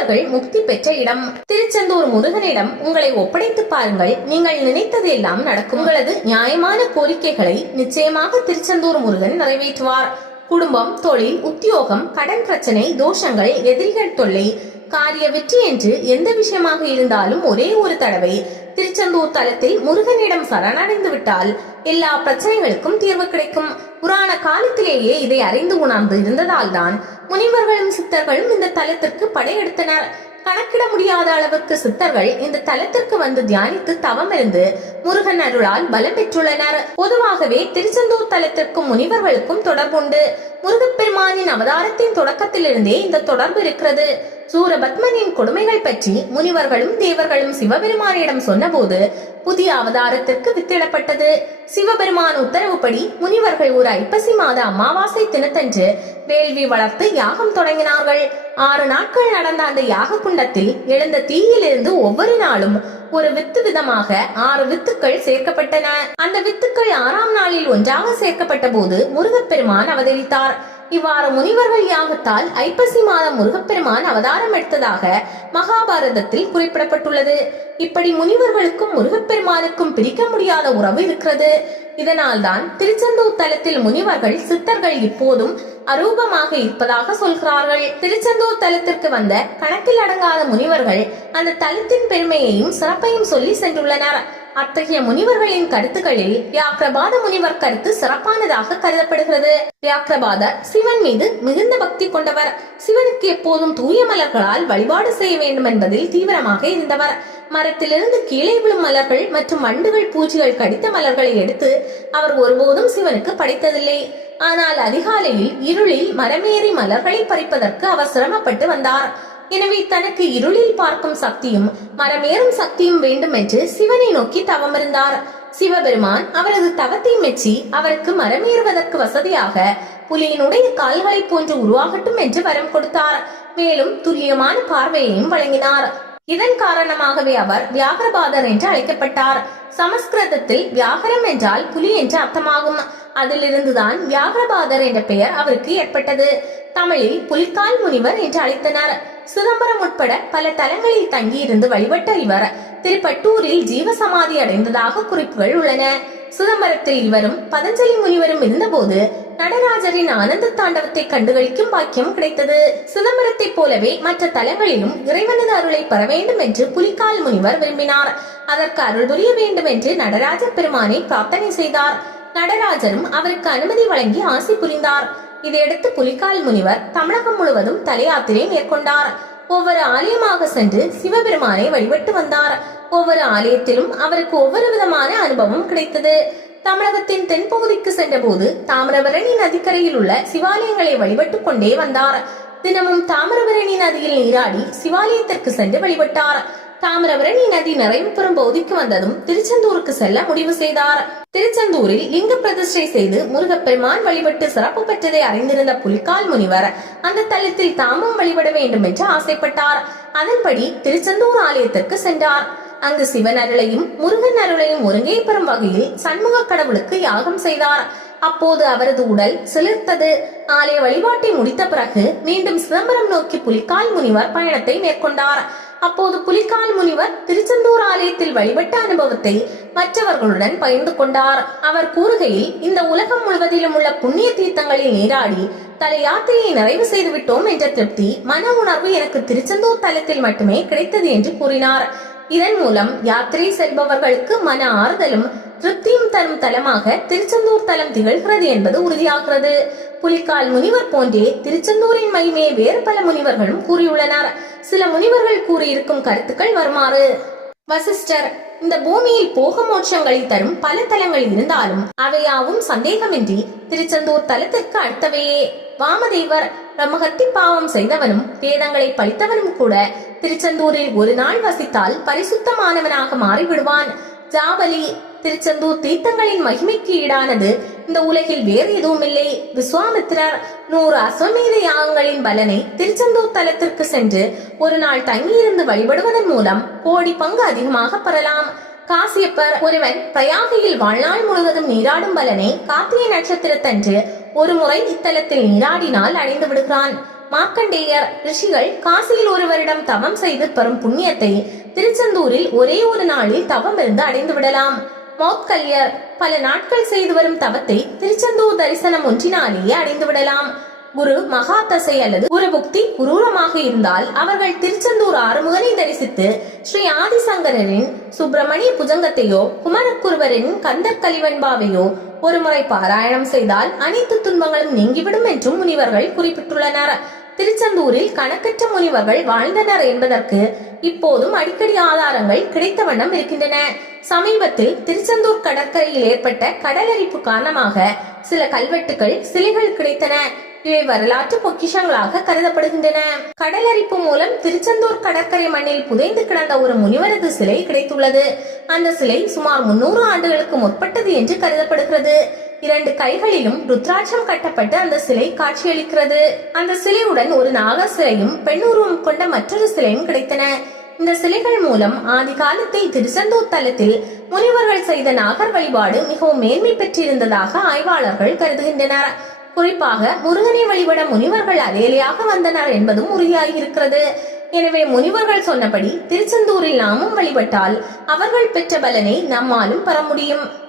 முனிவர்கள் முக்தி பெற்ற இடம். திருச்செந்தூர் முருகனிடம் உங்களை ஒப்படைத்து பாருங்கள், நீங்கள் நினைத்தது எல்லாம் நடக்கும். உங்களது நியாயமான கோரிக்கைகளை நிச்சயமாக திருச்செந்தூர் முருகன் நிறைவேற்றுவார். குடும்பம், தொழில், உத்தியோகம், கடன் பிரச்சனை, தோஷங்கள், எதிரிகள் தொல்லை, காரிய வெற்றி என்று எந்த விஷயமாக இருந்தாலும் ஒரே ஒரு தடவை திருச்செந்தூர் தலத்தில் முருகனிடம் சரணடைந்து விட்டால் எல்லா பிரச்சனைகளுக்கும் தீர்வு கிடைக்கும். புராண காலத்திலேயே இதை அறிந்து உணர்ந்து இருந்ததால் தான் முனிவர்களும் சித்தர்களும் இந்த தலத்திற்கு படையெடுத்தனர். கணக்கிட முடியாத அளவுக்கு சித்தர்கள் இந்த தலத்திற்கு வந்து தியானித்து தவம் இருந்து முருகன் அருளால் பலம் பெற்றுள்ளனர். பொதுவாகவே திருச்செந்தூர் தலத்திற்கும் முனிவர்களுக்கும் தொடர்புண்டு. முருகப்பெருமானின் அவதாரத்தின் தொடக்கத்திலிருந்தே இந்த தொடர்பு இருக்கிறது. சூரபத்மனின் கொடுமைகள் பற்றி முனிவர்களும் தேவர்களும் சிவபெருமானிடம் சொன்னபோது புதிய அவதாரத்திற்கு வித்திடப்பட்டது. சிவபெருமான் உத்தரவுப்படி முனிவர்கள் ஒரு ஐப்பசி மாத அமாவாசை தினத்தன்று வேள்வி வளர்த்து யாகம் தொடங்கினார்கள். 6 நாட்கள் நடந்த அந்த யாக குண்டத்தில் எழுந்த தீயிலிருந்து ஒவ்வொரு நாளும் ஒரு வித்து விதமாக 6 வித்துக்கள் சேர்க்கப்பட்டன. அந்த வித்துக்கள் 6ஆம் நாளில் ஒன்றாக சேர்க்கப்பட்ட போது முருகப்பெருமான் அவதரித்தார். இவ்வாறு முனிவர்கள் யாகத்தால் ஐப்பசி மாதம் முருகப்பெருமான் அவதாரம் எடுத்ததாக மகாபாரதத்தில் குறிப்பிடப்பட்டுள்ளது. இப்படி முனிவர்களுக்கும் முருகப்பெருமானுக்கும் பிரிக்க முடியாத உறவு இருக்கிறது. இதனால் தான் திருச்செந்தூர் தலத்தில் முனிவர்கள் சித்தர்கள் இப்போதும் அரூபமாக இருப்பதாக சொல்கிறார்கள். திருச்செந்தூர் தலத்திற்கு வந்த கணக்கில் அடங்காத முனிவர்கள் அந்த தலத்தின் பெருமையையும் சிறப்பையும் சொல்லி சென்றுள்ளனர். அத்தகைய முனிவர்களின் கருத்துக்களில் வியாக்கிரபாத முனிவர் கருத்து சிறப்பானதாக கருதப்படுகிறது. வியாக்கிரபாதர் சிவன் மீது மிகுந்த பக்தி கொண்டவர். சிவனுக்கு எப்போதும் தூய மலர்களால் வழிபாடு செய்ய வேண்டும் என்பதில் தீவிரமாக இருந்தவர். மரத்திலிருந்து கீழே விழும் மலர்கள் மற்றும் வண்டுகள் பூச்சிகள் கடித்த மலர்களை எடுத்து அவர் ஒருபோதும் சிவனுக்கு படைத்ததில்லை. ஆனால் அதிகாலையில் இருளில் மரமேறி மலர்களை பறிப்பதற்கு அவர் சிரமப்பட்டு வந்தார். எனவே தனக்கு இருளில் பார்க்கும் சக்தியும் மரமேறும் சக்தியும் வேண்டும் என்று சிவனை நோக்கி தவமிருந்தார். சிவபெருமான் அவரது தவத்தை மெச்சி அவருக்கு மரமேறுவதற்கு வசதியாக புலியினுடைய கால்களை போன்று உருவாகட்டும் என்று வரம் கொடுத்தார். மேலும் துல்லியமான பார்வையையும் வழங்கினார். இதன் காரணமாகவே அவர் வியாகரபாதர் என்று அழைக்கப்பட்டார். சமஸ்கிருதத்தில் வியாகரம் என்றால் புலி என்று அர்த்தமாகும். அதிலிருந்துதான் வியாகரபாதர் என்ற பெயர் அவருக்கு ஏற்பட்டது. தமிழில் புலிக்கால் முனிவர் என்று அழைத்தனர். சிதம்பரம் உட்பட பல தலங்களில் தங்கியிருந்து வழிபட்ட இவர் திருப்பட்டூரில் ஜீவசமாதி அடைந்ததாக குறிப்புகள் உள்ளன. சிதம்பரத்தில் இவரும் பதஞ்சலி முனிவரும் இருந்தபோது நடராஜரின் ஆனந்த தாண்டவத்தை கண்டுகளிக்கும் பாக்கியம் கிடைத்தது. சிதம்பரத்தை போலவே மற்ற தலங்களிலும் இறைவனது அருளை பெற வேண்டும் என்று புலிக்கால் முனிவர் விரும்பினார். அதற்கு அருள் புரிய வேண்டும் என்று நடராஜ பெருமானை பிரார்த்தனை செய்தார். நடராஜரும் அவருக்கு அனுமதி வழங்கி ஆசி புரிந்தார். இதையடுத்து புலிக்கால் முனிவர் தமிழகம் முழுவதும் தலையாத்திரை மேற்கொண்டார். ஒவ்வொரு ஆலயமாக சென்று சிவபெருமானை வழிபட்டு வந்தார். ஒவ்வொரு ஆலயத்திலும் அவருக்கு ஒவ்வொரு விதமான அனுபவம் கிடைத்தது. தமிழகத்தின் தென்பகுதிக்கு சென்ற போது தாமிரபரணி நதிக்கரையில் உள்ள சிவாலயங்களை வழிபட்டு கொண்டே வந்தார். தினமும் தாமிரபரணி நதியில் நீராடி சிவாலயத்திற்கு சென்று வழிபட்டார். தாமிரபரணி நதி நிறைவு பெறும் பகுதிக்கு வந்ததும் திருச்செந்தூருக்கு செல்ல முடிவு செய்தார். திருச்செந்தூரில் லிங்க பிரதிஷ்டை செய்து முருகப்பெருமான் வழிபட்டு சிறப்பு பெற்றதை அறிந்திருந்த புலிக்கால் முனிவர் அந்த தலத்தில் தாமும் வழிபட வேண்டும் என்று ஆசைப்பட்டார். அதன்படி திருச்செந்தூர் ஆலயத்திற்கு சென்றார். அங்கு சிவன் அருளையும் முருகன் அருளையும் ஒருங்கே பெறும் வகையில் சண்முக கடவுளுக்கு யாகம் செய்தார். அப்போது அவரது உடல் சிலிர்த்தது. ஆலய வழிபாட்டை முடித்த பிறகு மீண்டும் சிதம்பரம் நோக்கி புலிக்கால் முனிவர் பயணத்தை மேற்கொண்டார். அப்போது புலிக்கால் முனிவர் திருச்செந்தூர் ஆலயத்தில் வழிபட்ட அனுபவத்தை மற்றவர்களுடன் பகிர்ந்து கொண்டார். அவர் கூறுகையில், இந்த உலகம் முழுவதிலும் உள்ள புண்ணிய தீர்த்தங்களில் நீராடி தல யாத்திரையை நிறைவு செய்து விட்டோம் என்ற திருப்தி, மன உணர்வு எனக்கு திருச்செந்தூர் தலத்தில் மட்டுமே கிடைத்தது என்று கூறினார். இதன் மூலம் யாத்திரை செல்பவர்களுக்கு மன ஆறுதலும் திருப்தியும் தரும் தலமாக திருச்செந்தூர் தலம் திகழ்கிறது என்பது உறுதியாகிறது. புலிக்கால் முனிவர் போன்றே திருச்செந்தூரின் மகிமையை வேறு பல முனிவர்களும் கூறியுள்ளனர். சில முனிவர்கள் கூறியிருக்கும் கருத்துக்கள் வருமாறு: வசிஷ்டர், இந்த பூமியில் போக மோட்சங்களை தரும் பல தலங்கள் இருந்தாலும் அவையாவும் சந்தேகமின்றி திருச்செந்தூர் தலத்திற்கு அடுத்தவையே. வாமதேவர், பிரம்மகத்தி பாவம் செய்தவனும் வேதங்களை படித்தவனும் கூட திருச்செந்தூரில் ஒரு நாள் வசித்தால் பரிசுத்தமானவனாக மாறிவிடுவான். ஜாவலி, திருச்செந்தூர் தீர்த்தங்களின் மகிமைக்கு ஈடானது இந்த உலகில் வேறு எதுவும் இல்லை. விஸ்வாமித்திரர் 100 அஸ்வமேத யாகங்களின் பலனை திருச்செந்தூர் தலத்திற்கு சென்று ஒரு நாள் தங்கியிருந்து வழிபடுவதன் மூலம் கோடி பங்கு அதிகமாக பெறலாம். காசியப்பர், ஒருவன் பிரயாகையில் வாழ்நாள் முழுவதும் நீராடும் பலனை கார்த்திகை நட்சத்திரத்தன்று ஒரு முறை இத்தலத்தில் நீராடினால் அடைந்து விடுகிறான். மார்க்கண்டேயர் ரிஷிகள் காசியில் ஒரு வருடம் தவம் செய்து பெறும் புண்ணியத்தை திருச்செந்தூரில் ஒரே ஒரு நாளில் தவம் இருந்து அடைந்து விடலாம். மௌத்கல்யர் பல நாட்கள் செய்து வரும் தவத்தை திருச்செந்தூர் தரிசனம் ஒன்றினாலேயே அடைந்து விடலாம். குரு மகாதசை அல்லது குரு புக்தி குரூரமாக இருந்தால் அவர்கள் திருச்செந்தூர் ஆறுமுகனை தரிசித்து ஸ்ரீ ஆதிசங்கரரின் சுப்பிரமணிய புஜங்கத்தையோ குமரக்குருவரின் கந்தர் கலிவெண்பாவையோ ஒரு முறை பாராயணம் செய்தால் அனைத்து துன்பங்களும் நீங்கிவிடும் என்றும் முனிவர்கள் குறிப்பிட்டுள்ளனர். திருச்செந்தூரில் கணக்கற்ற முனிவர்கள் வாழ்ந்தனர் என்பதற்கு இப்போதும் அடிக்கடி ஆதாரங்கள் கிடைத்த வண்ணம் இருக்கின்றன. சமீபத்தில் திருச்செந்தூர் கடற்கரையில் ஏற்பட்ட கடலரிப்பு காரணமாக சில கல்வெட்டுகள் சிலைகள் கிடைத்தன. இவை வரலாற்று பொக்கிஷங்களாக கருதப்படுகின்றன. கடலரிப்பு மூலம் திருச்செந்தூர் கடற்கரை மண்ணில் புதைந்து கிடந்த ஒரு முனிவரது சிலை கிடைத்துள்ளது. அந்த சிலை சுமார் 300 ஆண்டுகளுக்கு முற்பட்டது என்று கருதப்படுகிறது. 2 கைகளிலும் ருத்ராட்சம் கட்டப்பட்டு அந்த சிலை காட்சியளிக்கிறது. அந்த சிலையுடன் ஒரு நாகர் சிலையும் பெண் உருவம் கொண்ட மற்றொரு சிலையும் கிடைத்தன. இந்த சிலைகள் மூலம் ஆதி காலத்தில் திருச்செந்தூர் தலத்தில் முனிவர்கள் செய்த நாகர் வழிபாடு மிகவும் மேன்மை பெற்றிருந்ததாக ஆய்வாளர்கள் கருதுகின்றனர். குறிப்பாக முருகனை வழிபட முனிவர்கள் அலேலியாக வந்தனர் என்பதும் உறுதியாகியிருக்கிறது. எனவே முனிவர்கள் சொன்னபடி திருச்செந்தூரில் நாமும் வழிபட்டால் அவர்கள் பெற்ற பலனை நம்மாலும் பெற முடியும்.